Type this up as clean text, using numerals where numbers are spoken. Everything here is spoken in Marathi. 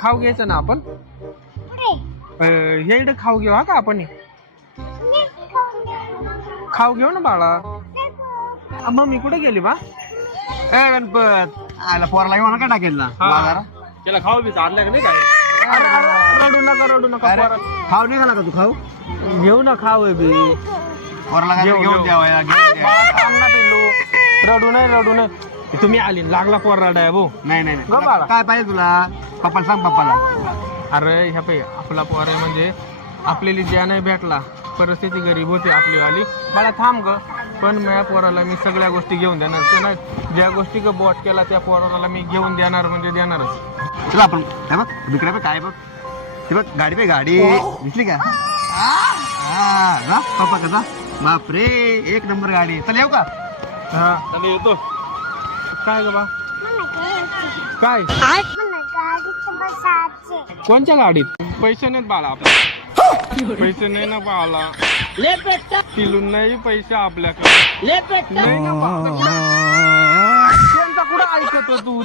खाऊ घ्यायचं ना आपण हे इकडे खाऊ घेऊ हा का आपण खाऊ घेऊ ना बाळा मम्मी कुठे गेली बा ए गणपत आला पोराला घेऊन का टाकेल ना बाजारात त्याला खाऊ बी चाललं का नाही काय रडू नका पोरा. खाऊ निघाला का तू खाऊ घेऊ ना खाऊ बी पोराला काय घेऊन द्यावा बाळा, थांब ना पिल्लू रडू नाही तुम्ही आली न लागला पोर रडाय भाऊ नाही नाही गं बाळा. काय पाहिजे तुला पप्पाला सांग पप्पाला अरे ह्या पे आपला पोर आहे म्हणजे आपल्याला ज्या नाही भेटला परिस्थिती गरीब होती आपली वाली मला थांब ग पण माझ्या पोराला मी सगळ्या गोष्टी घेऊन देणार ते नाही ज्या गोष्टी ग बॉट केला त्या पोराला मी घेऊन देणार म्हणजे देणारच. चला आपण काय बघ विक्रा बघ काय बघ ते बघ गाडी पे गाडी दिसली का जा पप्पा का जा बापरे एक नंबर गाडी चल येऊ का हा चल येतो काय ग बा काय कोणत्या गाडीत पैसे नाहीत बाळा आपल्या पैसे नाही ना बाळा पिलून नाही पैसे आपल्याकडे नाही ना बाळा. त्यांचा कुठं ऐकतो तू